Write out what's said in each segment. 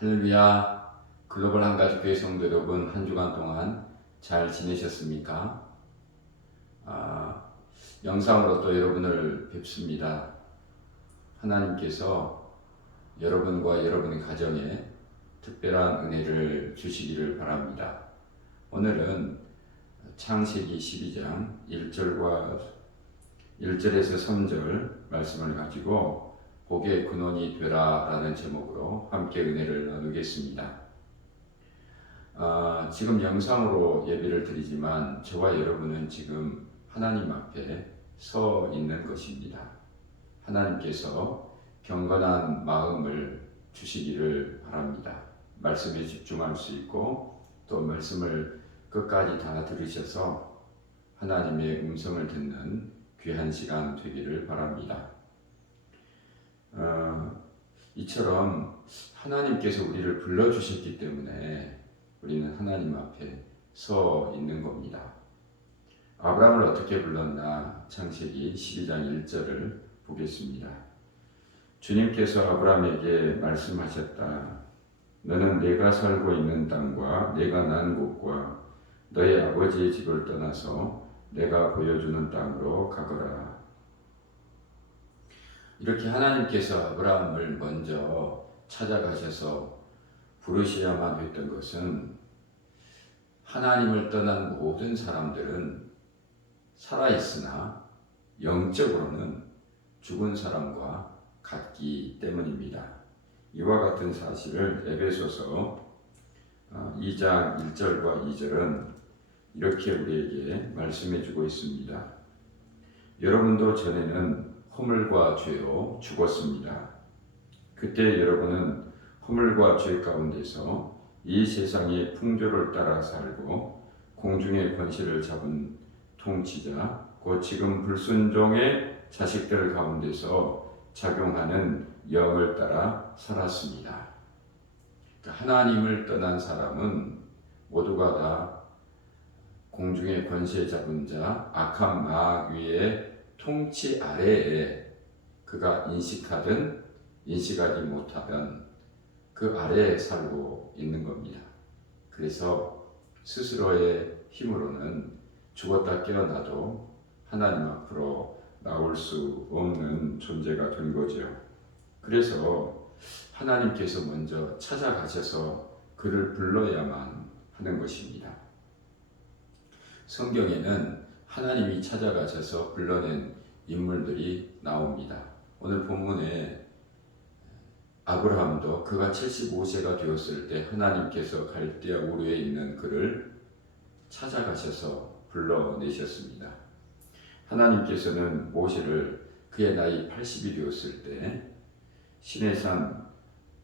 할렐루야. 글로벌 한가족교회 성도 여러분, 한 주간 동안 잘 지내셨습니까? 영상으로 또 여러분을 뵙습니다. 하나님께서 여러분과 여러분의 가정에 특별한 은혜를 주시기를 바랍니다. 오늘은 창세기 12장 1절에서 3절 말씀을 가지고 복의 근원이 되라 라는 제목으로 함께 은혜를 나누겠습니다. 지금 영상으로 예배를 드리지만 저와 여러분은 지금 하나님 앞에 서 있는 것입니다. 하나님께서 경건한 마음을 주시기를 바랍니다. 말씀에 집중할 수 있고 또 말씀을 끝까지 다 들으셔서 하나님의 음성을 듣는 귀한 시간 되기를 바랍니다. 이처럼 하나님께서 우리를 불러주셨기 때문에 우리는 하나님 앞에 서 있는 겁니다. 아브라함을 어떻게 불렀나? 창세기 12장 1절을 보겠습니다. 주님께서 아브라함에게 말씀하셨다. 너는 내가 살고 있는 땅과 내가 난 곳과 너의 아버지의 집을 떠나서 내가 보여주는 땅으로 가거라. 이렇게 하나님께서 아브라함을 먼저 찾아가셔서 부르시야만 했던 것은 하나님을 떠난 모든 사람들은 살아있으나 영적으로는 죽은 사람과 같기 때문입니다. 이와 같은 사실을 에베소서 2장 1절과 2절은 이렇게 우리에게 말씀해 주고 있습니다. 여러분도 전에는 허물과 죄로 죽었습니다. 그때 여러분은 허물과 죄 가운데서 이 세상의 풍조를 따라 살고 공중의 권세를 잡은 통치자 곧 지금 불순종의 자식들 가운데서 작용하는 영을 따라 살았습니다. 하나님을 떠난 사람은 모두가 다 공중의 권세 잡은 자 악한 마귀의 통치 아래에 그가 인식하든 인식하지 못하든 그 아래에 살고 있는 겁니다. 그래서 스스로의 힘으로는 죽었다 깨어나도 하나님 앞으로 나올 수 없는 존재가 된 거죠. 그래서 하나님께서 먼저 찾아가셔서 그를 불러야만 하는 것입니다. 성경에는 하나님이 찾아가셔서 불러낸 인물들이 나옵니다. 오늘 본문에 아브라함도 그가 75세가 되었을 때 하나님께서 갈대아 우르에 있는 그를 찾아가셔서 불러내셨습니다. 하나님께서는 모세를 그의 나이 80이 되었을 때 시내산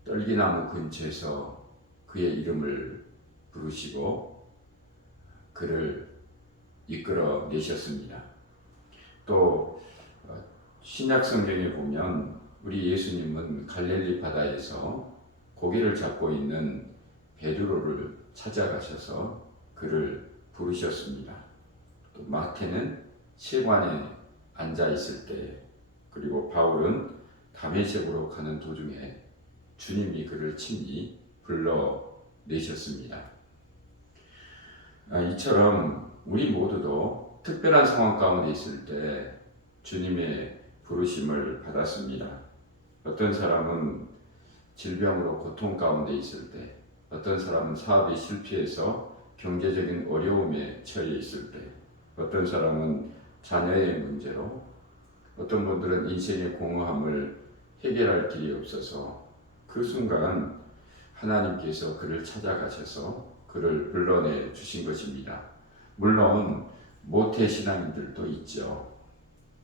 떨기나무 근처에서 그의 이름을 부르시고 그를 이끌어 내셨습니다. 또 신약 성경에 보면 우리 예수님은 갈릴리 바다에서 고기를 잡고 있는 베드로를 찾아가셔서 그를 부르셨습니다. 또 마태는 세관에 앉아 있을 때, 그리고 바울은 다메섹으로 가는 도중에 주님이 그를 친히 불러내셨습니다. 이처럼 우리 모두도 특별한 상황 가운데 있을 때 주님의 부르심을 받았습니다. 어떤 사람은 질병으로 고통 가운데 있을 때, 어떤 사람은 사업이 실패해서 경제적인 어려움에 처해 있을 때, 어떤 사람은 자녀의 문제로, 어떤 분들은 인생의 공허함을 해결할 길이 없어서 그 순간 하나님께서 그를 찾아가셔서 그를 불러내 주신 것입니다. 물론 모태 신앙인들도 있죠.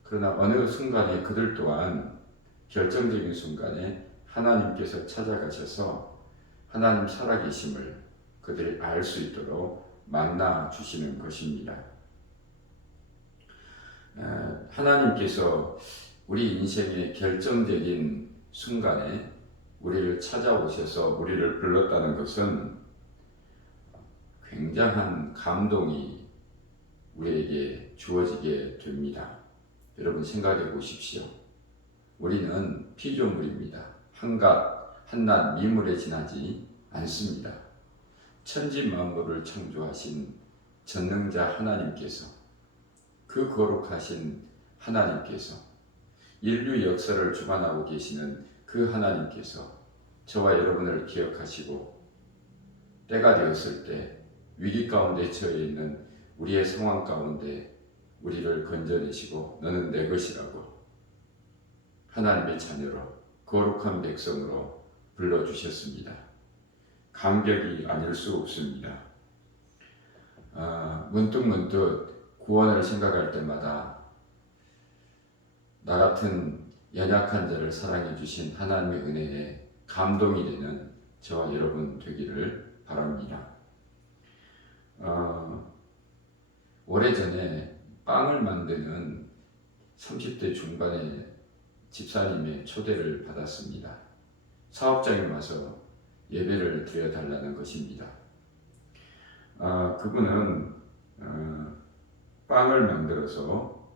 그러나 어느 순간에 그들 또한 결정적인 순간에 하나님께서 찾아가셔서 하나님 살아계심을 그들이 알 수 있도록 만나 주시는 것입니다. 하나님께서 우리 인생의 결정적인 순간에 우리를 찾아오셔서 우리를 불렀다는 것은 굉장한 감동이 우리에게 주어지게 됩니다. 여러분 생각해 보십시오. 우리는 피조물입니다. 한낱 미물에 지나지 않습니다. 천지 만물을 창조하신 전능자 하나님께서, 그 거룩하신 하나님께서, 인류 역사를 주관하고 계시는 그 하나님께서 저와 여러분을 기억하시고 때가 되었을 때 위기 가운데 처해 있는 우리의 상황 가운데 우리를 건져내시고 너는 내 것이라고 하나님의 자녀로 거룩한 백성으로 불러주셨습니다. 감격이 아닐 수 없습니다. 문득 구원을 생각할 때마다 나 같은 연약한 자를 사랑해 주신 하나님의 은혜에 감동이 되는 저와 여러분 되기를 바랍니다. 오래전에 빵을 만드는 30대 중반의 집사님의 초대를 받았습니다. 사업장에 와서 예배를 드려달라는 것입니다. 그분은 빵을 만들어서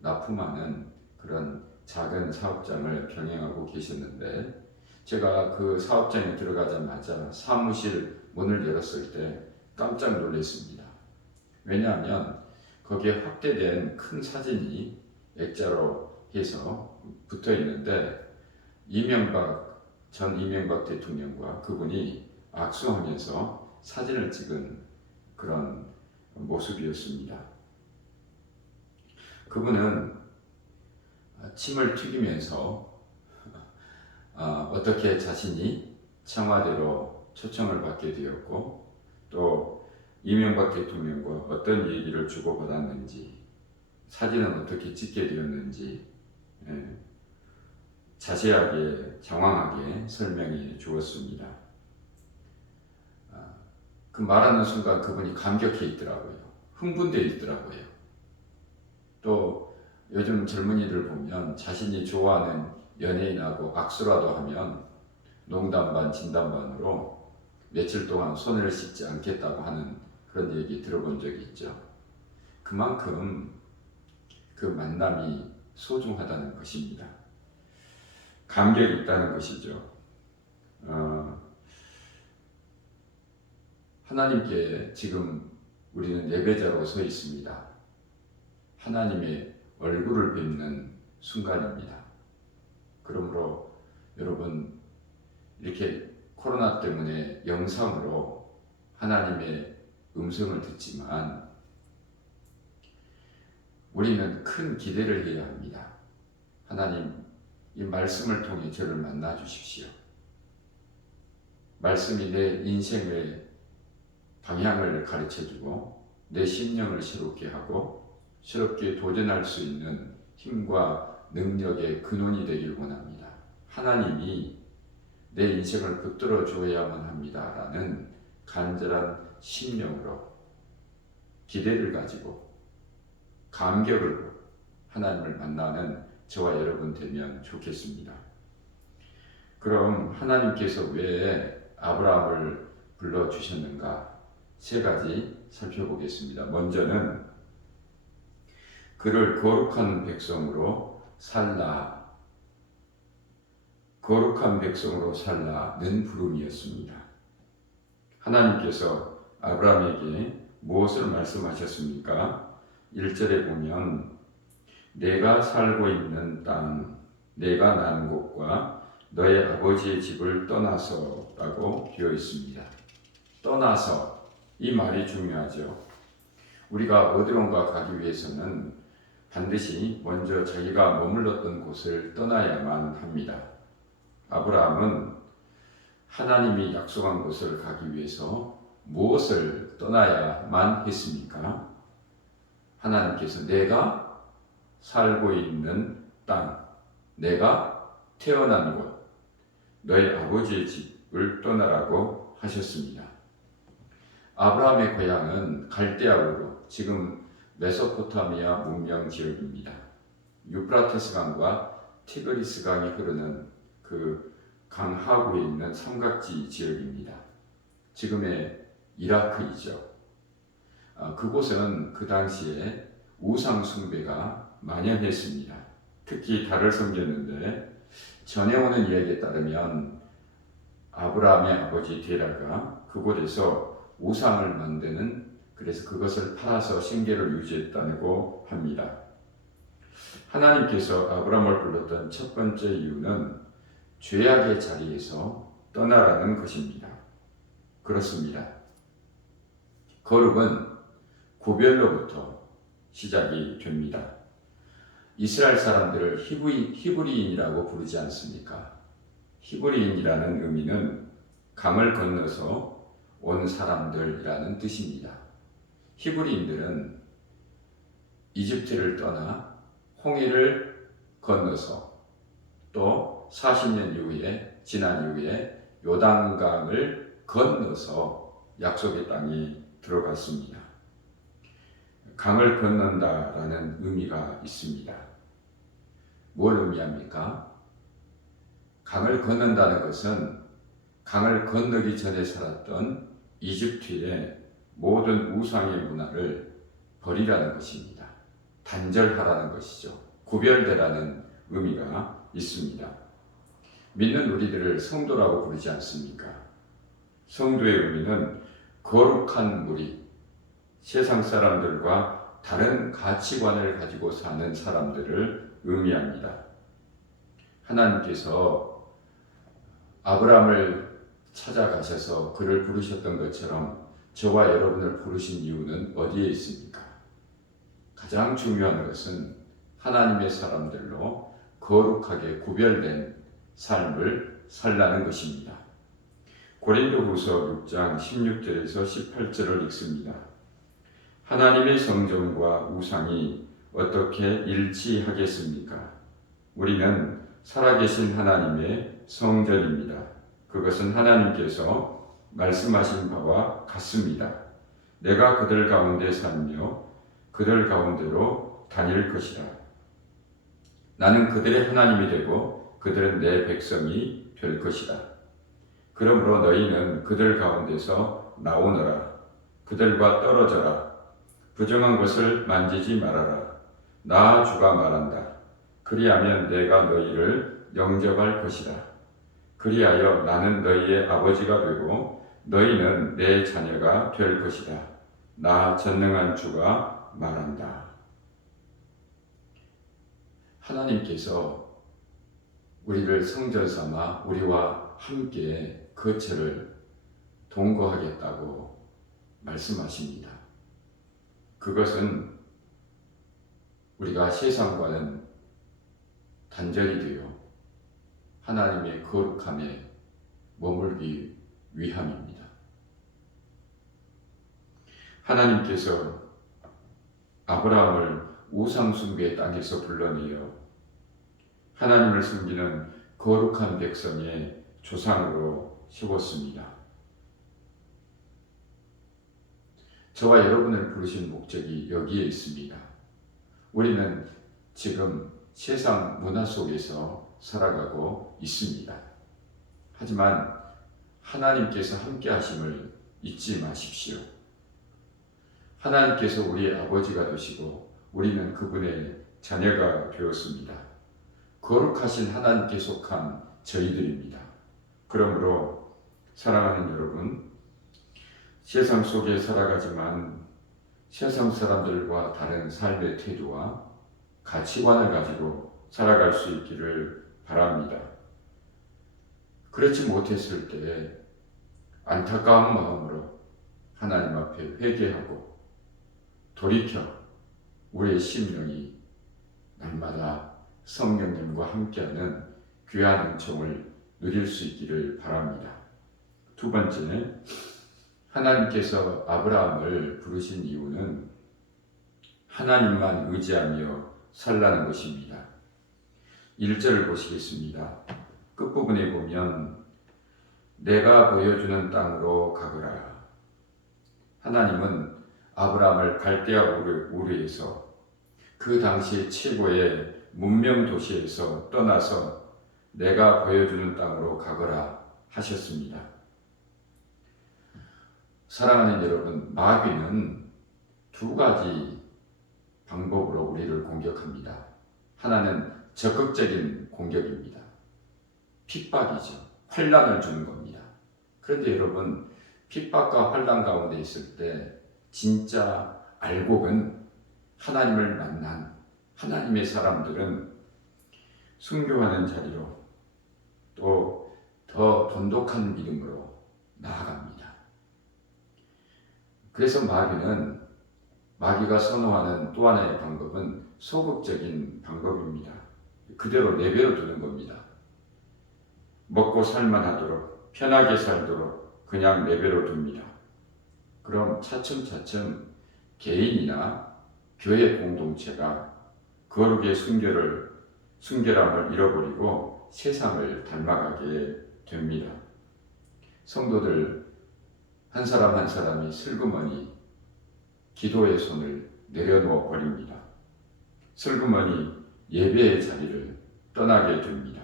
납품하는 그런 작은 사업장을 병행하고 계셨는데, 제가 그 사업장에 들어가자마자 사무실 문을 열었을 때 깜짝 놀랐습니다. 왜냐하면 거기에 확대된 큰 사진이 액자로 해서 붙어 있는데, 전 이명박 대통령과 그분이 악수하면서 사진을 찍은 그런 모습이었습니다. 그분은 침을 튀기면서 어떻게 자신이 청와대로 초청을 받게 되었고, 또 이명박 대통령과 어떤 얘기를 주고받았는지, 사진은 어떻게 찍게 되었는지 자세하게 장황하게 설명해 주었습니다. 그 말하는 순간 그분이 감격해 있더라고요. 흥분되어 있더라고요. 또 요즘 젊은이들 보면 자신이 좋아하는 연예인하고 악수라도 하면 농담 반 진담 반으로 며칠 동안 손을 씻지 않겠다고 하는 그런 얘기 들어본 적이 있죠. 그만큼 그 만남이 소중하다는 것입니다. 감격이 있다는 것이죠. 하나님께 지금 우리는 예배자로 서 있습니다. 하나님의 얼굴을 뵙는 순간입니다. 그러므로 여러분, 이렇게 코로나 때문에 영상으로 하나님의 음성을 듣지만 우리는 큰 기대를 해야 합니다. 하나님, 이 말씀을 통해 저를 만나 주십시오. 말씀이 내 인생의 방향을 가르쳐주고 내 심령을 새롭게 하고 새롭게 도전할 수 있는 힘과 능력의 근원이 되길 원합니다. 하나님이 내 인생을 붙들어 주어야만 합니다라는 간절한 심령으로 기대를 가지고 감격을 하나님을 만나는 저와 여러분 되면 좋겠습니다. 그럼 하나님께서 왜 아브라함을 불러주셨는가? 3가지 살펴보겠습니다. 먼저는 그를 거룩한 백성으로 살라, 거룩한 백성으로 살라는 부름이었습니다. 하나님께서 아브라함에게 무엇을 말씀하셨습니까? 1절에 보면 내가 살고 있는 땅, 내가 난 곳과 너의 아버지의 집을 떠나서 라고 되어 있습니다. 떠나서, 이 말이 중요하죠. 우리가 어디론가 가기 위해서는 반드시 먼저 자기가 머물렀던 곳을 떠나야만 합니다. 아브라함은 하나님이 약속한 곳을 가기 위해서 무엇을 떠나야만 했습니까? 하나님께서 내가 살고 있는 땅, 내가 태어난 곳, 너의 아버지의 집을 떠나라고 하셨습니다. 아브라함의 고향은 갈대아우르, 지금 메소포타미아 문명 지역입니다. 유프라테스 강과 티그리스 강이 흐르는 그 강 하구에 있는 삼각지 지역입니다. 지금의 이라크이죠. 그곳은 그 당시에 우상 숭배가 만연했습니다. 특히 달을 섬겼는데 전해오는 이야기에 따르면 아브라함의 아버지 데라가 그곳에서 우상을 만드는, 그래서 그것을 팔아서 생계를 유지했다고 합니다. 하나님께서 아브라함을 불렀던 첫 번째 이유는 죄악의 자리에서 떠나라는 것입니다. 그렇습니다. 거룩은 구별로부터 시작이 됩니다. 이스라엘 사람들을 히브리인이라고 부르지 않습니까? 히브리인이라는 의미는 강을 건너서 온 사람들이라는 뜻입니다. 히브리인들은 이집트를 떠나 홍해를 건너서 또 40년 이후에 지난 이후에 요단강을 건너서 약속의 땅에 들어갔습니다. 강을 건넌다라는 의미가 있습니다. 뭘 의미합니까? 강을 건넌다는 것은 강을 건너기 전에 살았던 이집트의 모든 우상의 문화를 버리라는 것입니다. 단절하라는 것이죠. 구별되라는 의미가 있습니다. 믿는 우리들을 성도라고 부르지 않습니까? 성도의 의미는 거룩한 무리, 세상 사람들과 다른 가치관을 가지고 사는 사람들을 의미합니다. 하나님께서 아브라함을 찾아가셔서 그를 부르셨던 것처럼 저와 여러분을 부르신 이유는 어디에 있습니까? 가장 중요한 것은 하나님의 사람들로 거룩하게 구별된 삶을 살라는 것입니다. 고린도후서 6장 16절에서 18절을 읽습니다. 하나님의 성전과 우상이 어떻게 일치하겠습니까? 우리는 살아계신 하나님의 성전입니다. 그것은 하나님께서 말씀하신 바와 같습니다. 내가 그들 가운데 살며 그들 가운데로 다닐 것이다. 나는 그들의 하나님이 되고 그들은 내 백성이 될 것이다. 그러므로 너희는 그들 가운데서 나오너라. 그들과 떨어져라. 부정한 것을 만지지 말아라. 나 주가 말한다. 그리하면 내가 너희를 영접할 것이다. 그리하여 나는 너희의 아버지가 되고 너희는 내 자녀가 될 것이다. 나 전능한 주가 말한다. 하나님께서 우리를 성전 삼아 우리와 함께 거처를 동거하겠다고 말씀하십니다. 그것은 우리가 세상과는 단절이 되어 하나님의 거룩함에 머물기 위함입니다. 하나님께서 아브라함을 우상숭배의 땅에서 불러내어 하나님을 섬기는 거룩한 백성의 조상으로 세웠습니다. 저와 여러분을 부르신 목적이 여기에 있습니다. 우리는 지금 세상 문화 속에서 살아가고 있습니다. 하지만 하나님께서 함께 하심을 잊지 마십시오. 하나님께서 우리의 아버지가 되시고 우리는 그분의 자녀가 되었습니다. 거룩하신 하나님께 속한 저희들입니다. 그러므로 사랑하는 여러분, 세상 속에 살아가지만 세상 사람들과 다른 삶의 태도와 가치관을 가지고 살아갈 수 있기를 바랍니다. 그렇지 못했을 때 안타까운 마음으로 하나님 앞에 회개하고 돌이켜 우리의 심령이 날마다 성령님과 함께하는 귀한 은총을 누릴 수 있기를 바랍니다. 두 번째, 하나님께서 아브라함을 부르신 이유는 하나님만 의지하며 살라는 것입니다. 1절을 보시겠습니다. 끝부분에 보면 내가 보여주는 땅으로 가거라. 하나님은 아브라함을 갈대아 우르에서 그 당시 최고의 문명 도시에서 떠나서 내가 보여주는 땅으로 가거라 하셨습니다. 사랑하는 여러분, 마귀는 두 가지 방법으로 우리를 공격합니다. 하나는 적극적인 공격입니다. 핍박이죠. 환난을 주는 겁니다. 그런데 여러분, 핍박과 환난 가운데 있을 때 진짜 알곡은 하나님을 만난 하나님의 사람들은 순교하는 자리로 또 더 돈독한 믿음으로 나아갑니다. 그래서 마귀가 선호하는 또 하나의 방법은 소극적인 방법입니다. 그대로 내버려 두는 겁니다. 먹고 살만하도록 편하게 살도록 그냥 내버려 둡니다. 그럼 차츰차츰 개인이나 교회 공동체가 거룩의 순결함을 잃어버리고 세상을 닮아가게 됩니다. 성도들 한 사람 한 사람이 슬그머니 기도의 손을 내려놓아 버립니다. 슬그머니 예배의 자리를 떠나게 됩니다.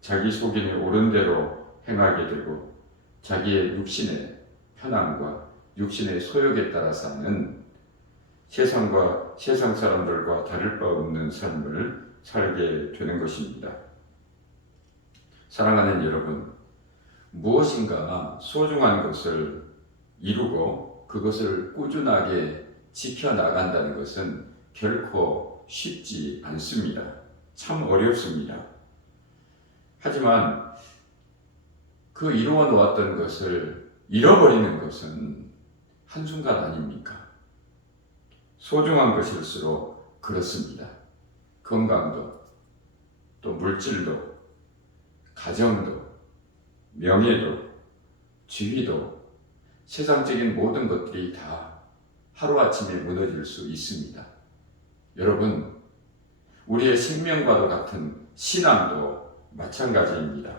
자기 속인의 옳은 대로 행하게 되고 자기의 육신의 편함과 육신의 소욕에 따라 사는 세상 사람들과 다를 바 없는 삶을 살게 되는 것입니다. 사랑하는 여러분, 무엇인가 소중한 것을 이루고 그것을 꾸준하게 지켜나간다는 것은 결코 쉽지 않습니다. 참 어렵습니다. 하지만 그 이루어 놓았던 것을 잃어버리는 것은 한순간 아닙니까? 소중한 것일수록 그렇습니다. 건강도, 또 물질도, 가정도, 명예도, 지위도, 세상적인 모든 것들이 다 하루아침에 무너질 수 있습니다. 여러분, 우리의 생명과도 같은 신앙도 마찬가지입니다.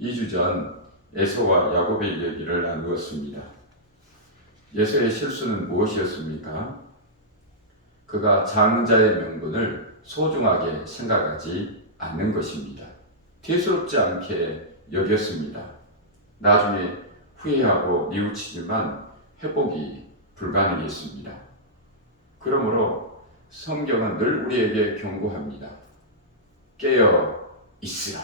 2주 전 에서와 야곱의 이야기를 나누었습니다. 에서의 실수는 무엇이었습니까? 그가 장자의 명분을 소중하게 생각하지 않는 것입니다. 대수롭지 않게 여겼습니다. 나중에 후회하고 뉘우치지만 회복이 불가능했습니다. 그러므로 성경은 늘 우리에게 경고합니다. 깨어 있으라.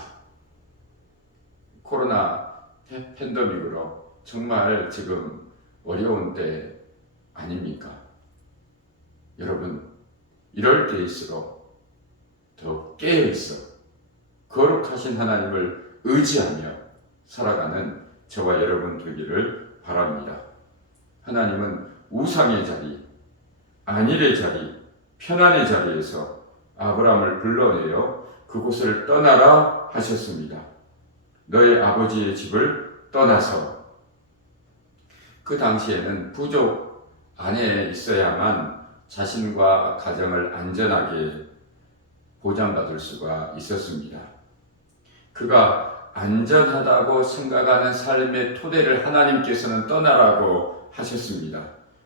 코로나 팬데믹으로 정말 지금 어려운 때 아닙니까? 여러분, 이럴 때일수록 더 깨어 있어 거룩하신 하나님을 의지하며 살아가는 저와 여러분 되기를 바랍니다. 하나님은 우상의 자리, 안일의 자리, 편안의 자리에서 아브라함을 불러내어 그곳을 떠나라 하셨습니다. 너의 아버지의 집을 떠나서. 그 당시에는 부족 안에 있어야만 자신과 가정을 안전하게 보장받을 수가 있었습니다. 그가 안전하다고 생각하는 삶의 토대를 하나님께서는 떠나라고 하셨습니다.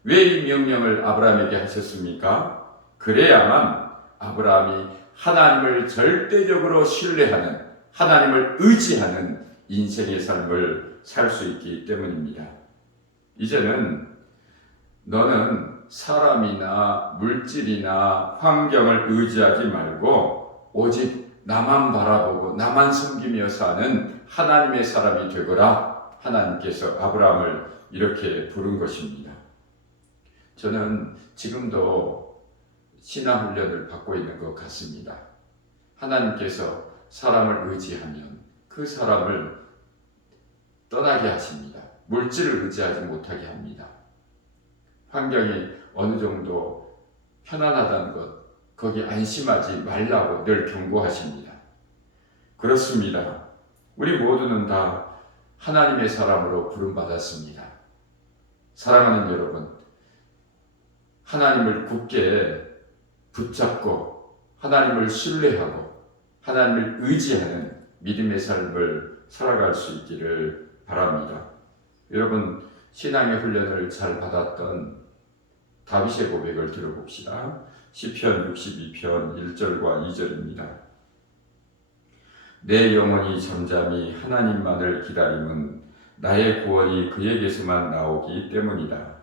왜 이 명령을 아브라함에게 하셨습니까? 그래야만 아브라함이 하나님을 절대적으로 신뢰하는, 하나님을 의지하는 인생의 삶을 살 수 있기 때문입니다. 이제는 너는 사람이나 물질이나 환경을 의지하지 말고 오직 나만 바라보고 나만 섬기며 사는 하나님의 사람이 되거라. 하나님께서 아브라함을 이렇게 부른 것입니다. 저는 지금도 신앙 훈련을 받고 있는 것 같습니다. 하나님께서 사람을 의지하면 그 사람을 떠나게 하십니다. 물질을 의지하지 못하게 합니다. 환경이 어느 정도 편안하다는 것, 거기 안심하지 말라고 늘 경고하십니다. 그렇습니다. 우리 모두는 다 하나님의 사람으로 부름받았습니다. 사랑하는 여러분, 하나님을 굳게 붙잡고 하나님을 신뢰하고 하나님을 의지하는 믿음의 삶을 살아갈 수 있기를 바랍니다. 여러분, 신앙의 훈련을 잘 받았던 다윗의 고백을 들어봅시다. 시편 62편 1절과 2절입니다. 내 영혼이 잠잠히 하나님만을 기다림은 나의 구원이 그에게서만 나오기 때문이다.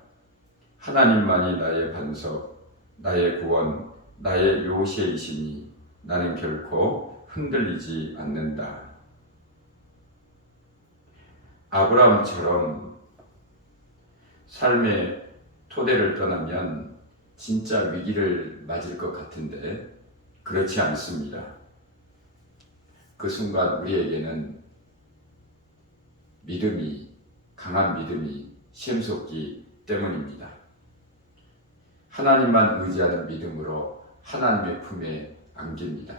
하나님만이 나의 반석, 나의 구원, 나의 요새이시니 나는 결코 흔들리지 않는다. 아브라함처럼 삶의 토대를 떠나면 진짜 위기를 맞을 것 같은데 그렇지 않습니다. 그 순간 우리에게는 강한 믿음이 샘솟기 때문입니다. 하나님만 의지하는 믿음으로 하나님의 품에 안깁니다.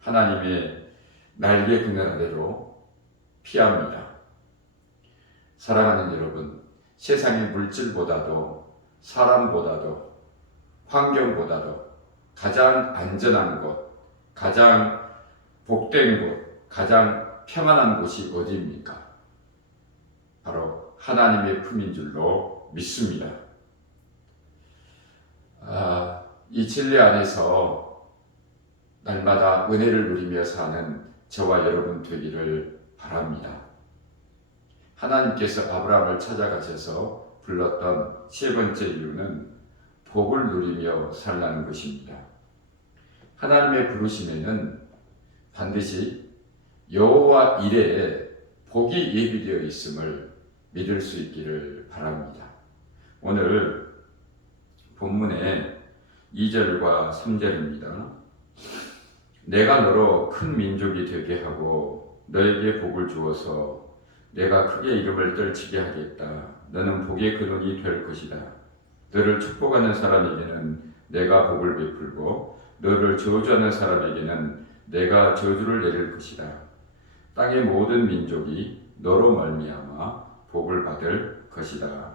하나님의 날개 그늘 아래로 피합니다. 사랑하는 여러분, 세상의 물질보다도 사람보다도 환경보다도 가장 안전한 곳, 가장 복된 곳, 가장 평안한 곳이 어디입니까? 바로 하나님의 품인 줄로 믿습니다. 이 진리 안에서 날마다 은혜를 누리며 사는 저와 여러분 되기를 바랍니다. 하나님께서 아브라함을 찾아가셔서 불렀던 세 번째 이유는 복을 누리며 살라는 것입니다. 하나님의 부르심에는 반드시 여호와 이레에 복이 예비되어 있음을 믿을 수 있기를 바랍니다. 오늘 본문의 2절과 3절입니다. 내가 너로 큰 민족이 되게 하고 너에게 복을 주어서 내가 크게 이름을 떨치게 하겠다. 너는 복의 근원이 될 것이다. 너를 축복하는 사람에게는 내가 복을 베풀고 너를 저주하는 사람에게는 내가 저주를 내릴 것이다. 땅의 모든 민족이 너로 말미암아 복을 받을 것이다.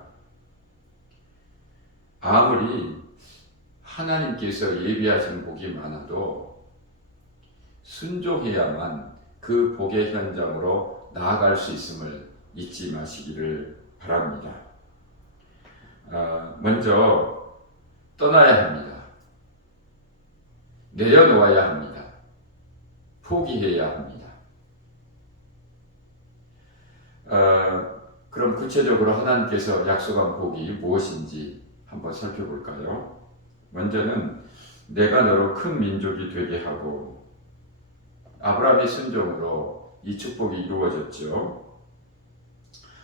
아무리 하나님께서 예비하신 복이 많아도 순종해야만 그 복의 현장으로 나아갈 수 있음을 잊지 마시기를 바랍니다. 먼저 떠나야 합니다. 내려놓아야 합니다. 포기해야 합니다. 그럼 구체적으로 하나님께서 약속한 복이 무엇인지 한번 살펴볼까요? 먼저는 내가 너로 큰 민족이 되게 하고, 아브라함의 순종으로 이 축복이 이루어졌죠.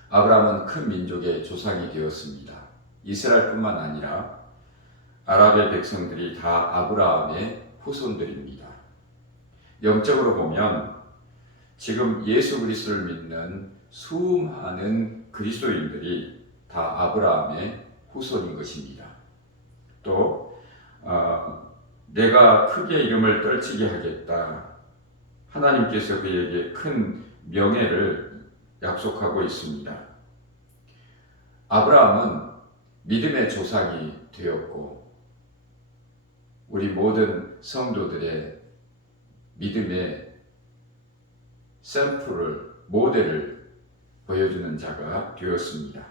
아브라함은 큰 민족의 조상이 되었습니다. 이스라엘뿐만 아니라 아랍의 백성들이 다 아브라함의 후손들입니다. 영적으로 보면 지금 예수 그리스도를 믿는 수많은 그리스도인들이 다 아브라함의 후손인 것입니다. 또 내가 크게 이름을 떨치게 하겠다. 하나님께서 그에게 큰 명예를 약속하고 있습니다. 아브라함은 믿음의 조상이 되었고 우리 모든 성도들의 믿음의 샘플을, 모델을 보여주는 자가 되었습니다.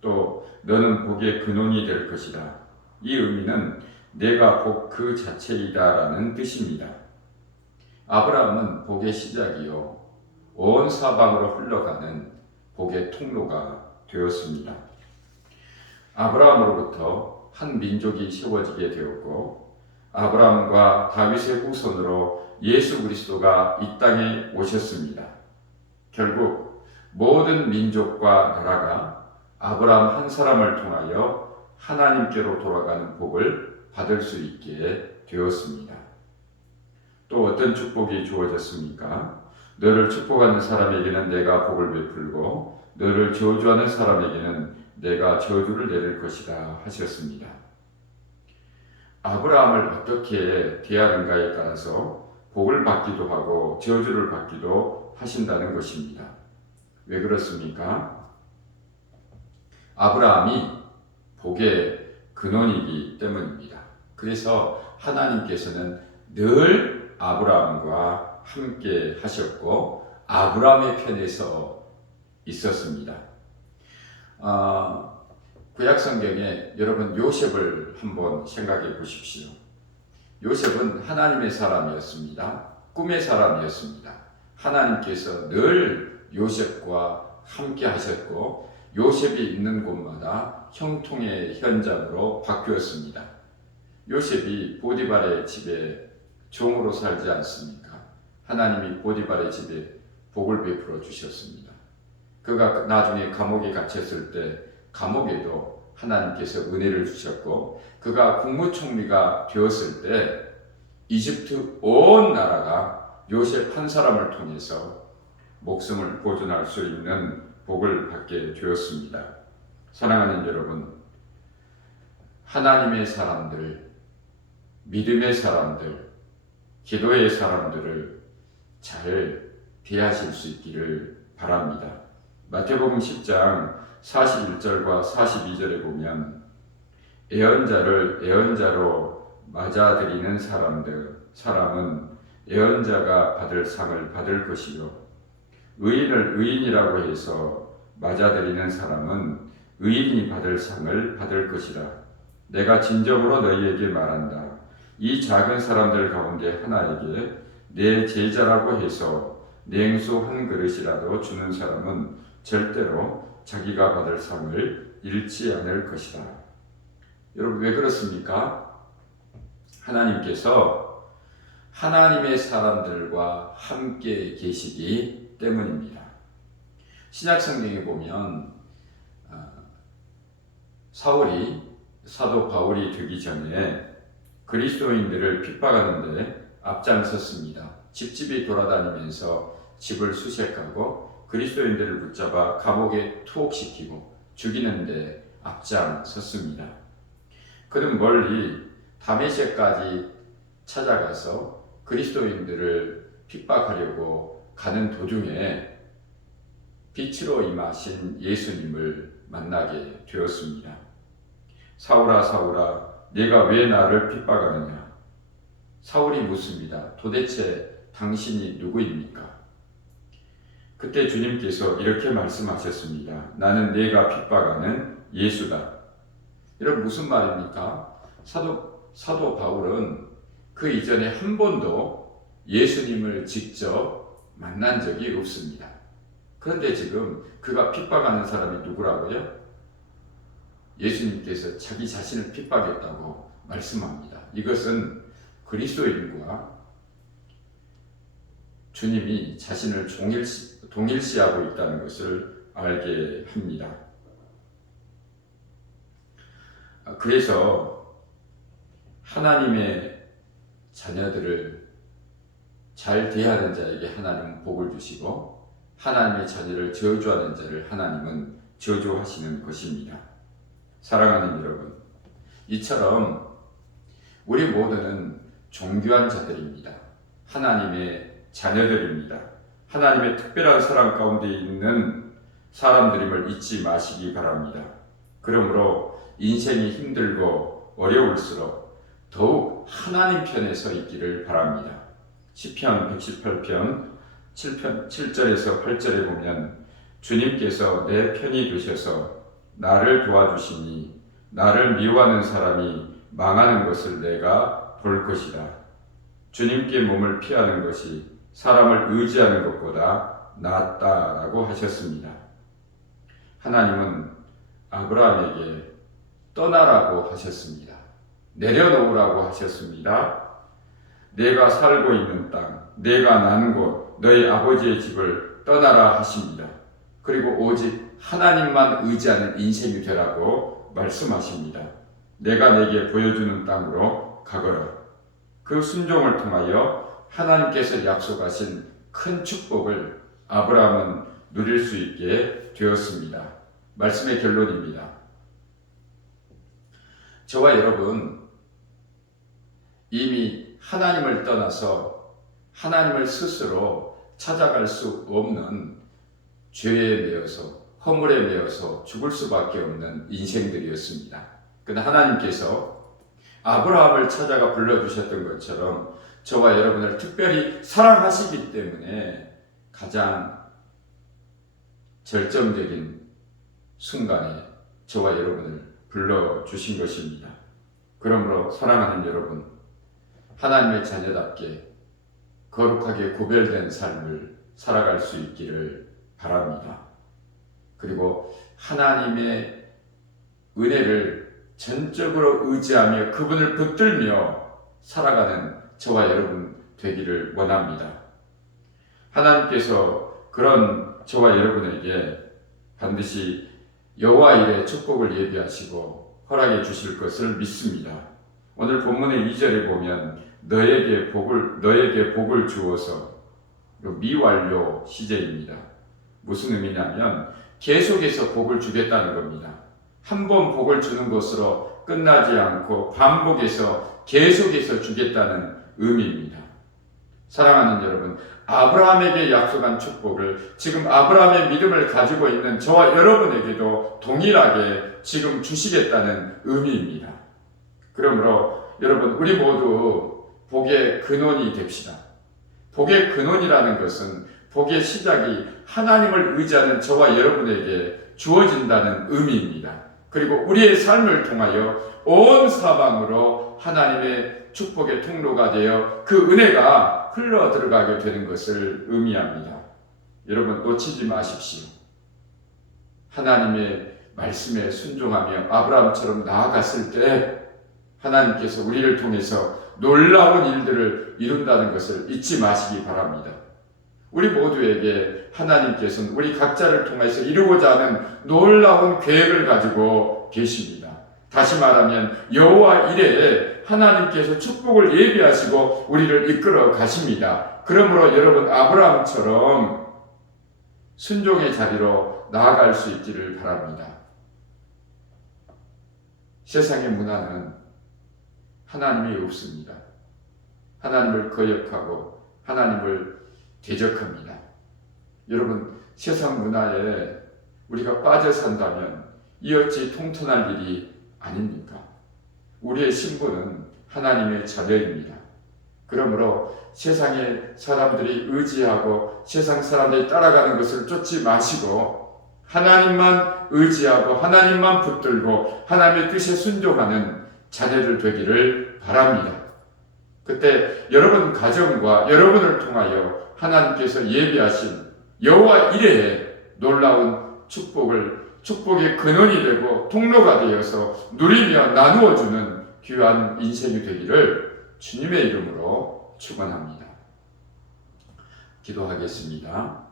또 너는 복의 근원이 될 것이다. 이 의미는 내가 복 그 자체이다라는 뜻입니다. 아브라함은 복의 시작이요 온 사방으로 흘러가는 복의 통로가 되었습니다. 아브라함으로부터 한 민족이 세워지게 되었고 아브라함과 다윗의 후손으로 예수 그리스도가 이 땅에 오셨습니다. 결국 모든 민족과 나라가 아브라함 한 사람을 통하여 하나님께로 돌아가는 복을 받을 수 있게 되었습니다. 또 어떤 축복이 주어졌습니까? 너를 축복하는 사람에게는 내가 복을 베풀고 너를 저주하는 사람에게는 내가 저주를 내릴 것이다 하셨습니다. 아브라함을 어떻게 대하는가에 따라서 복을 받기도 하고 저주를 받기도 하신다는 것입니다. 왜 그렇습니까? 아브라함이 복의 근원이기 때문입니다. 그래서 하나님께서는 늘 아브라함과 함께 하셨고 아브라함의 편에서 있었습니다. 구약 성경에 여러분 요셉을 한번 생각해 보십시오. 요셉은 하나님의 사람이었습니다. 꿈의 사람이었습니다. 하나님께서 늘 요셉과 함께 하셨고 요셉이 있는 곳마다 형통의 현장으로 바뀌었습니다. 요셉이 보디발의 집에 종으로 살지 않습니까? 하나님이 보디발의 집에 복을 베풀어 주셨습니다. 그가 나중에 감옥에 갇혔을 때 감옥에도 하나님께서 은혜를 주셨고, 그가 국무총리가 되었을 때 이집트 온 나라가 요셉 한 사람을 통해서 목숨을 보존할 수 있는 복을 받게 되었습니다. 사랑하는 여러분, 하나님의 사람들, 믿음의 사람들, 기도의 사람들을 잘 대하실 수 있기를 바랍니다. 마태복음 10장 41절과 42절에 보면 애언자를 애언자로 맞아들이는 사람은 애언자가 받을 상을 받을 것이요, 의인을 의인이라고 해서 맞아들이는 사람은 의인이 받을 상을 받을 것이라. 내가 진정으로 너희에게 말한다. 이 작은 사람들 가운데 하나에게 내 제자라고 해서 냉수 한 그릇이라도 주는 사람은 절대로 자기가 받을 상을 잃지 않을 것이다. 여러분, 왜 그렇습니까? 하나님께서 하나님의 사람들과 함께 계시기 때문입니다. 신약 성경에 보면 사울이 사도 바울이 되기 전에 그리스도인들을 핍박하는데 앞장섰습니다. 집집이 돌아다니면서 집을 수색하고 그리스도인들을 붙잡아 감옥에 투옥시키고 죽이는데 앞장섰습니다. 그는 멀리 다메섹까지 찾아가서 그리스도인들을 핍박하려고 가는 도중에 빛으로 임하신 예수님을 만나게 되었습니다. 사울아, 사울아, 네가 왜 나를 핍박하느냐? 사울이 묻습니다. 도대체 당신이 누구입니까? 그때 주님께서 이렇게 말씀하셨습니다. 나는 네가 핍박하는 예수다. 여러분, 무슨 말입니까? 사도 바울은 그 이전에 한 번도 예수님을 직접 만난 적이 없습니다. 그런데 지금 그가 핍박하는 사람이 누구라고요? 예수님께서 자기 자신을 핍박했다고 말씀합니다. 이것은 그리스도인과 주님이 자신을 동일시하고 있다는 것을 알게 합니다. 그래서 하나님의 자녀들을 잘 대하는 자에게 하나님은 복을 주시고, 하나님의 자녀를 저주하는 자를 하나님은 저주하시는 것입니다. 사랑하는 여러분, 이처럼 우리 모두는 존귀한 자들입니다. 하나님의 자녀들입니다. 하나님의 특별한 사랑 가운데 있는 사람들임을 잊지 마시기 바랍니다. 그러므로 인생이 힘들고 어려울수록 더욱 하나님 편에 서 있기를 바랍니다. 시편 118편 7절에서 8절에 보면 주님께서 내 편이 되셔서 나를 도와주시니 나를 미워하는 사람이 망하는 것을 내가 볼 것이다. 주님께 몸을 피하는 것이 사람을 의지하는 것보다 낫다라고 하셨습니다. 하나님은 아브라함에게 떠나라고 하셨습니다. 내려놓으라고 하셨습니다. 내가 살고 있는 땅, 내가 난 곳, 너희 아버지의 집을 떠나라 하십니다. 그리고 오직 하나님만 의지하는 인생이 되라고 말씀하십니다. 내가 내게 보여주는 땅으로 가거라. 그 순종을 통하여 하나님께서 약속하신 큰 축복을 아브라함은 누릴 수 있게 되었습니다. 말씀의 결론입니다. 저와 여러분, 이미 하나님을 떠나서 하나님을 스스로 찾아갈 수 없는 죄에 매여서 허물에 매여서 죽을 수밖에 없는 인생들이었습니다. 그러나 하나님께서 아브라함을 찾아가 불러주셨던 것처럼 저와 여러분을 특별히 사랑하시기 때문에 가장 절정적인 순간에 저와 여러분을 불러주신 것입니다. 그러므로 사랑하는 여러분, 하나님의 자녀답게 거룩하게 구별된 삶을 살아갈 수 있기를 바랍니다. 그리고 하나님의 은혜를 전적으로 의지하며 그분을 붙들며 살아가는 저와 여러분 되기를 원합니다. 하나님께서 그런 저와 여러분에게 반드시 여호와 일에 축복을 예비하시고 허락해 주실 것을 믿습니다. 오늘 본문의 2절에 보면 너에게 복을 주어서 미완료 시제입니다. 무슨 의미냐면 계속해서 복을 주겠다는 겁니다. 한 번 복을 주는 것으로 끝나지 않고 반복해서 계속해서 주겠다는 의미입니다. 사랑하는 여러분, 아브라함에게 약속한 축복을 지금 아브라함의 믿음을 가지고 있는 저와 여러분에게도 동일하게 지금 주시겠다는 의미입니다. 그러므로 여러분, 우리 모두 복의 근원이 됩시다. 복의 근원이라는 것은 복의 시작이 하나님을 의지하는 저와 여러분에게 주어진다는 의미입니다. 그리고 우리의 삶을 통하여 온 사방으로 하나님의 축복의 통로가 되어 그 은혜가 흘러 들어가게 되는 것을 의미합니다. 여러분, 놓치지 마십시오. 하나님의 말씀에 순종하며 아브라함처럼 나아갔을 때 하나님께서 우리를 통해서 놀라운 일들을 이룬다는 것을 잊지 마시기 바랍니다. 우리 모두에게 하나님께서는 우리 각자를 통해서 이루고자 하는 놀라운 계획을 가지고 계십니다. 다시 말하면 여호와 이레에 하나님께서 축복을 예비하시고 우리를 이끌어 가십니다. 그러므로 여러분, 아브라함처럼 순종의 자리로 나아갈 수 있기를 바랍니다. 세상의 문화는 하나님이 없습니다. 하나님을 거역하고 하나님을 대적합니다. 여러분, 세상 문화에 우리가 빠져 산다면 이 어찌 통탄할 일이 아닙니까? 우리의 신분은 하나님의 자녀입니다. 그러므로 세상의 사람들이 의지하고 세상 사람들이 따라가는 것을 쫓지 마시고 하나님만 의지하고 하나님만 붙들고 하나님의 뜻에 순종하는 자녀들 되기를 바랍니다. 그때 여러분 가정과 여러분을 통하여 하나님께서 예비하신 여호와 이레의 놀라운 축복의 근원이 되고 통로가 되어서 누리며 나누어주는 귀한 인생이 되기를 주님의 이름으로 축원합니다. 기도하겠습니다.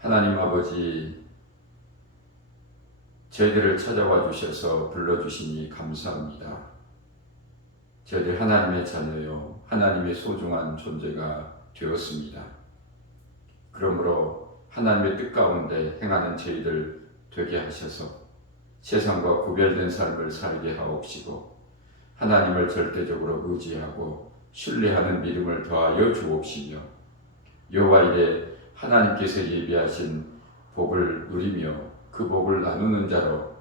하나님 아버지, 저희들을 찾아와 주셔서 불러주시니 감사합니다. 저희들 하나님의 자녀요, 하나님의 소중한 존재가 되었습니다. 그러므로 하나님의 뜻 가운데 행하는 저희들 되게 하셔서 세상과 구별된 삶을 살게 하옵시고 하나님을 절대적으로 의지하고 신뢰하는 믿음을 더하여 주옵시며 여호와 이레 하나님께서 예비하신 복을 누리며 그 복을 나누는 자로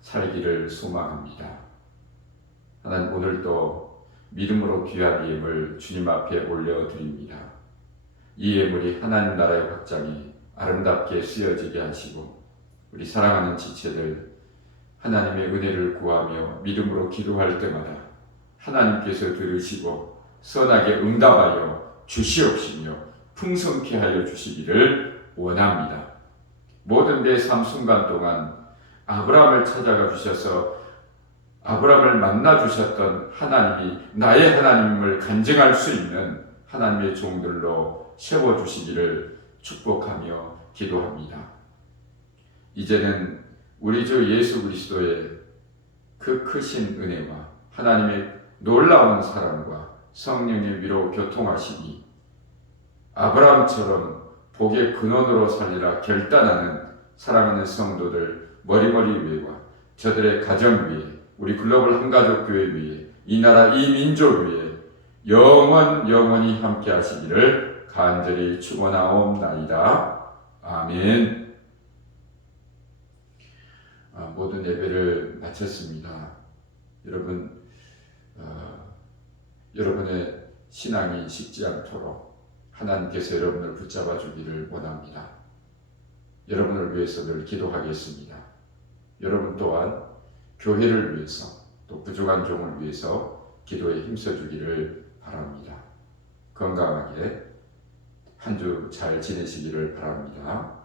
살기를 소망합니다. 하나님, 오늘도 믿음으로 귀한 예물 주님 앞에 올려드립니다. 이 예물이 하나님 나라의 확장이 아름답게 쓰여지게 하시고 우리 사랑하는 지체들 하나님의 은혜를 구하며 믿음으로 기도할 때마다 하나님께서 들으시고 선하게 응답하여 주시옵시며 풍성케 하여 주시기를 원합니다. 모든 내 삶 순간 동안 아브라함을 찾아가 주셔서 아브라함을 만나 주셨던 하나님이 나의 하나님을 간증할 수 있는 하나님의 종들로 세워주시기를 축복하며 기도합니다. 이제는 우리 주 예수 그리스도의 그 크신 은혜와 하나님의 놀라운 사랑과 성령의 위로 교통하시니 아브라함처럼 복의 근원으로 살리라 결단하는 사랑하는 성도들 머리머리 위에와 저들의 가정 위에 우리 글로벌 한가족 교회 위에 이 나라 이 민족 위에 영원히 함께 하시기를 간절히 축원하옵나이다. 아멘. 모든 예배를 마쳤습니다. 여러분, 여러분의 신앙이 식지 않도록 하나님께서 여러분을 붙잡아 주기를 원합니다. 여러분을 위해서 늘 기도하겠습니다. 여러분 또한 교회를 위해서 또 부족한 종을 위해서 기도에 힘써 주기를 바랍니다. 건강하게 한 주 잘 지내시기를 바랍니다.